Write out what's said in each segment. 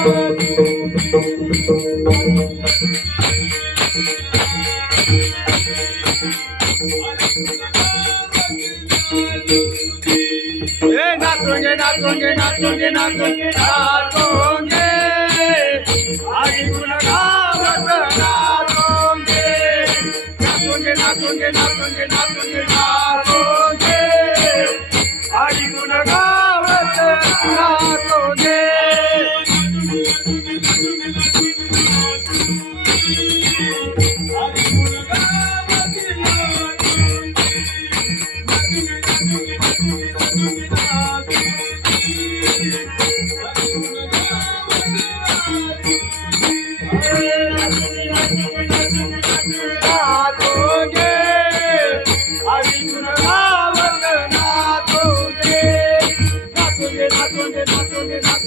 Hey, not drunk, not drunk, not drunk, not drunk,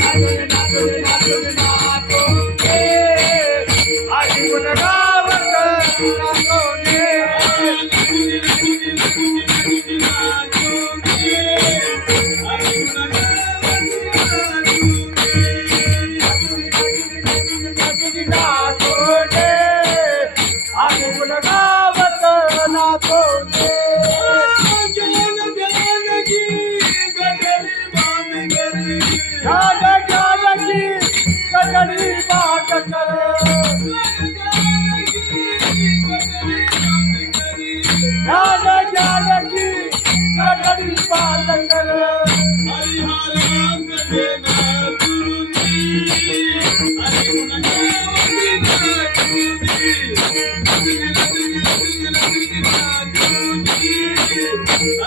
Hallelujah.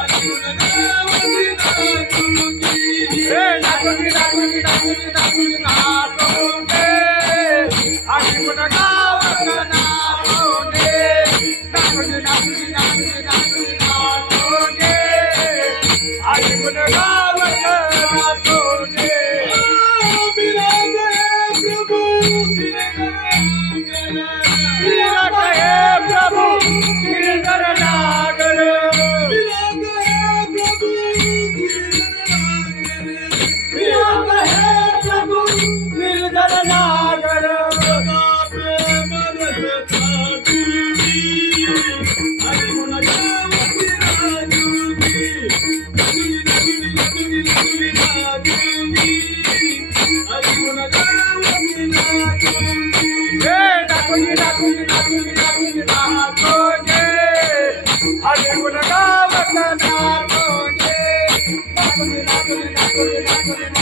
Thank you. I'm gonna